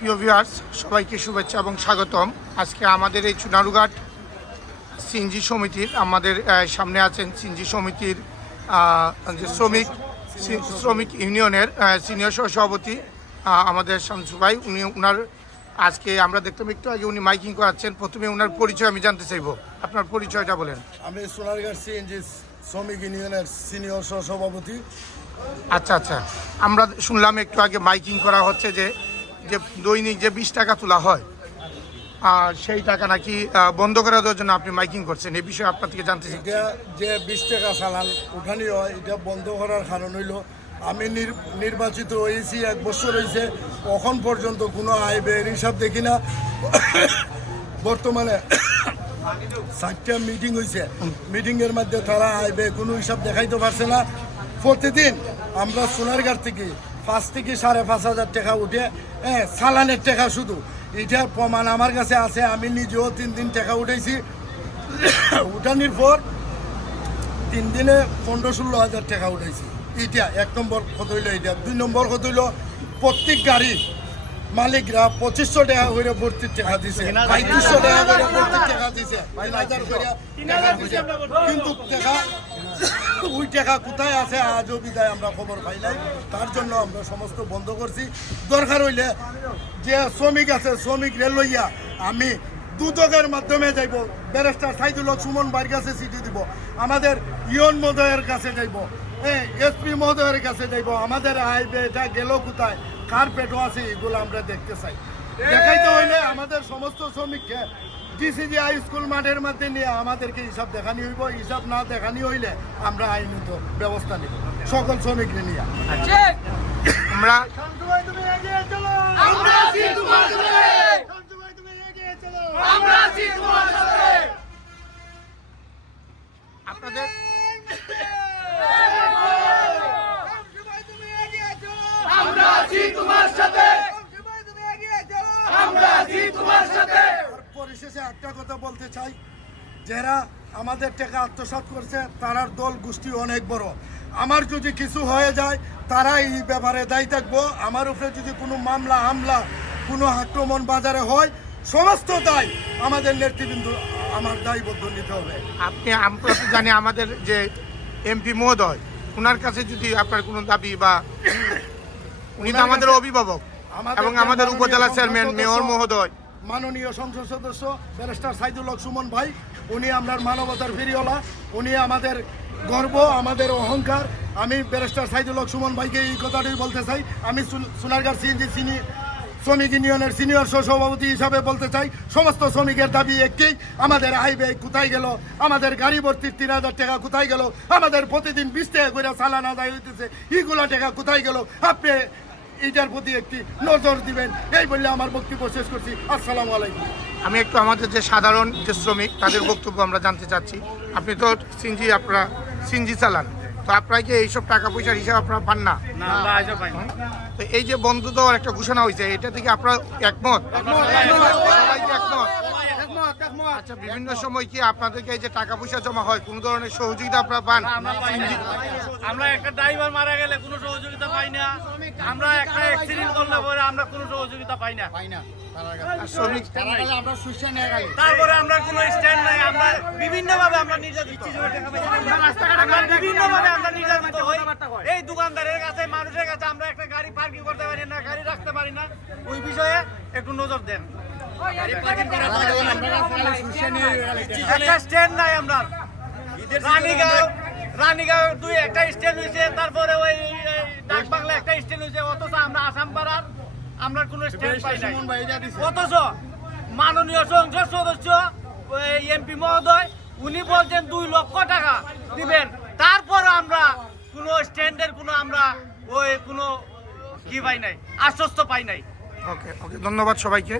প্রিয় ভিউয়ার্স, সবাইকে শুভেচ্ছা এবং স্বাগতম। আজকে আমাদের এই চুনারুঘাট সিএনজি সমিতির আমাদের সামনে আছেন সিএনজি সমিতির যে শ্রমিক ইউনিয়নের সিনিয়র সহসভাপতি আমাদের শামসু ভাই। উনার আজকে আমরা দেখতাম একটু আগে উনি মাইকিং করাচ্ছেন। প্রথমে ওনার পরিচয় আমি জানতে চাইব, আপনার পরিচয়টা বলেন। আমি সোনারঘাট সিএনজি শ্রমিক ইউনিয়নের সিনিয়র সহসভাপতি। আচ্ছা, আমরা শুনলাম একটু আগে মাইকিং করা হচ্ছে যে দৈনিক যে 20 টাকা তোলা হয় আর সেই টাকা নাকি বন্ধ করে দেওয়ার জন্য আপনি মাইকিং করছেন। এই বিষয়ে আপনার থেকে জানতে চাই। এটা যে 20 টাকা চালান উঠানি হয়, এটা বন্ধ করার কারণ হইল আমি নির্বাচিত হয়েছি 1 বছর হয়েছে, এখন পর্যন্ত কোনো আয় ব্যয়ের হিসাব দেখি না। বর্তমানে 4টা মিটিং হয়েছে, মিটিংয়ের মধ্যে তারা আয় ব্যয় কোনো হিসাব দেখাইতে পারছে না। প্রতিদিন আমরা সোনারঘাট থেকে 5 থেকে 5,500 টাকা উঠে চালানের টাকা শুধু, এটার প্রমাণ আমার কাছে আছে। আমি নিজেও 3 দিন টাকা উঠেছি। উঠানির পর 3 দিনে 15-16 হাজার টাকা উঠেছি। এটা 1 নম্বর কথা হইল। এটা 2 নম্বর কথা হইল প্রত্যেক গাড়ি মালিকরা 2500 টাকা করে ভর্তির টাকা দিছে, 3500 টাকা করে ভর্তির টাকা দিছে, 3000 করে টাকা দিছে। কিন্তু টাকা ওই টাকা কোথায় আছে আজও বিদায় আমরা খবর পাই নাই। তার জন্য আমরা সমস্ত বন্ধ করছি। দরকার হইলে যে শ্রমিক আছে শ্রমিকরে লইয়া আমি দুদকের মাধ্যমে যাইব, ব্যারিস্টার সাইদুল হক সুমন ভাইয়ের কাছে চিঠি দিব, আমাদের ইয়ন মহোদয়ের কাছে যাইব, এসপি মহোদয়ের কাছে যাইব। আমাদের আয় ব্যয়টা গেল কোথায়, কার পেটও আছে, এগুলো আমরা দেখতে চাই। দেখাইতে হইলে আমাদের সমস্ত শ্রমিককে ডিসিজি হাই স্কুল মাঠের মধ্যে নিয়ে আমাদেরকে হিসাব দেখানি হইব। হিসাব না দেখানি হইলে আমরা আইনত ব্যবস্থা নিব সকল শ্রমিককে নিয়ে। আমরা আপনাদের পরিশেষে একটা কথা বলতে চাই, যারা আমাদের টাকা আত্মসাৎ করছে তারার দল গোষ্ঠী অনেক বড়। আমার যদি কিছু হয়ে যায় তারা এই ব্যাপারে দায়ী থাকবো। আমার উপরে যদি কোনো মামলা হামলা কোনো আক্রমণ বাজারে হয়, সমস্ত দায় আমাদের নেতৃবৃন্দ আমার দায়বদ্ধ নিতে হবে। আমরা তো জানি আমাদের যে এমপি মহোদয়, ওনার কাছে যদি আপনার কোনো দাবি বা উনি তো আমাদের অভিভাবক এবং আমাদের উপজেলা চেয়ারম্যান মেয়র মহোদয়, মাননীয় সংসদ সদস্য ব্যারিস্টার সাইদুল হক সুমন ভাই, উনি আপনার মানবতার ফেরিওয়ালা, উনি আমাদের গর্ব, আমাদের অহংকার। আমি ব্যারিস্টার সাইদুল হক সুমন ভাইকে এই কথাটাই বলতে চাই। আমি সোনারঘাট সিএনজি শ্রমিক ইউনিয়নের সিনিয়র সহসভাপতি হিসাবে বলতে চাই, সমস্ত শ্রমিকের দাবি একটি, আমাদের আয় ব্যয় কোথায় গেল, আমাদের গাড়ি ভর্তির 3,000 টাকা কোথায় গেল, আমাদের প্রতিদিন 20 টাকা করে চালান আদায় হইতেছে, এইগুলো টাকা কোথায় গেল, আপনি এইটার প্রতি একটি নজর দিবেন। এই বললে আমার বক্তব্য শেষ করছি। আসসালামু আলাইকুম। আমি একটু আমাদের যে সাধারণ যে শ্রমিক তাদের বক্তব্য আমরা জানতে চাচ্ছি। আপনি তো আপনারা সিএনজি চালান, তো আপনারা কি এইসব টাকা পয়সার হিসাব আপনারা পান না? তো এই যে বন্ধ দেওয়ার একটা ঘোষণা হয়েছে, এটা থেকে আপনারা একমত? সবাইকে একমত? আচ্ছা, বিভিন্ন সময় কি আপনাদেরকে এই যে টাকা পয়সা জমা হয়, কোন ধরনের সহযোগিতা আপনারা পান? আমরা একটা ড্রাইভার মারা গেলে কোনো সহযোগিতা পাই না, আমরা একটা অ্যাক্সিডেন্ট করলে পরে আমরা কোনো সহযোগিতা পাই না। তারপরে আমরা কোনো স্ট্যান্ড নাই, আমরা বিভিন্নভাবে আমরা নির্যাতিত হই। এই দোকানদারের কাছে, মানুষের কাছে আমরা একটা গাড়ি পার্কিং করতে পারি না, গাড়ি রাখতে পারি না। ওই বিষয়ে একটু নজর দেন। একটা স্ট্যান্ড নাই আমরা। রানীগাঁও 2 একটা স্ট্যান্ড হয়েছে, তারপরে ওই ডাক বাংলা একটা স্ট্যান্ড হয়েছে, অথচ আমরা আসাম পাড়ার আমরা কোনো স্ট্যান্ড পাই নাই। অথচ মাননীয় সংসদ সদস্য এমপি মহোদয় উনি বলছেন 2 লক্ষ টাকা দিবেন, তারপর আমরা কোনো স্ট্যান্ডের কোনো আমরা ওই কোনো কি পাই নাই, আশ্বস্ত পাই নাই। ওকে, ধন্যবাদ সবাইকে।